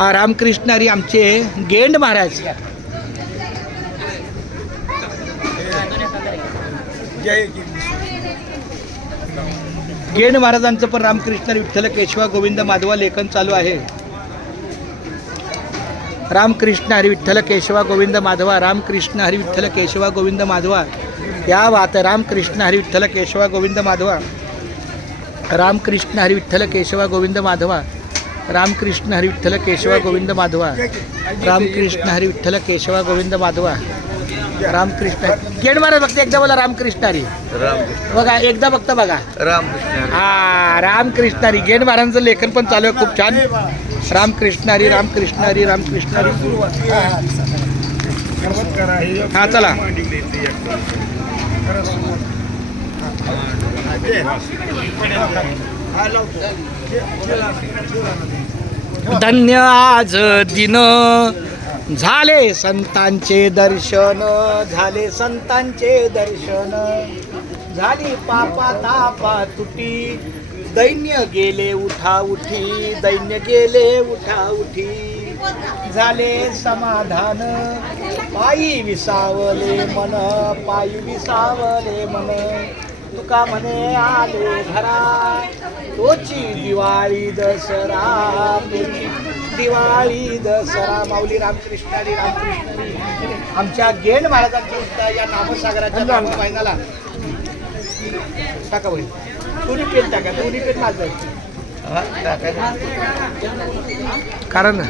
हा रामकृष्ण हरी आमचे gained Maharaj. Gained महाराजांचं पण रामकृष्ण हरी विठ्ठल केशवा गोविंद माधवा लेखन चालू आहे. रामकृष्ण हरी विठ्ठल केशवा गोविंद माधवा, रामकृष्ण हरी विठ्ठल केशवा गोविंद माधवा. या बात है. रामकृष्ण हरी विठ्ठल केशवा गोविंद माधवा, रामकृष्ण हरी विठ्ठल केशवा गोविंद माधवा, रामकृष्ण हरी विठ्ठल केशवा गोविंद माधवा, रामकृष्ण हरी विठ्ठल केशवा गोविंद माधवा, रामकृष्ण. गेंड महाराज बघते एकदा बोला रामकृष्ण हरी. बघा एकदा बघता बघा रामकृष्ण. हा रामकृष्ण हरी. गेंड महाराजांचं लेखन पण चालू आहे खूप छान. रामकृष्ण हरी, रामकृष्ण हरी, रामकृष्ण हरी. हा चला. धन्य आज दिन झाले संतांचे दर्शन, झाले संतांचे दर्शन, झाली पापा तापा तुटी, दैन्य गेले उठा उठी, दैन्य गेले उठा उठी, झाले समाधान, पायी विसावले मन, पायी विसावले मन, तुका म्हणे आले घरा, तोची दिवाळी दसरा, तोची दिवाळी दसरा. माऊली रामकृष्ण हरी, रामकृष्ण हरी. आमच्या गेंड महाराजांच्या या नामसागराच्या नामपायनाला टाका बघ. दोन्ही पेन टाका, दोन्ही पेन माझं कारण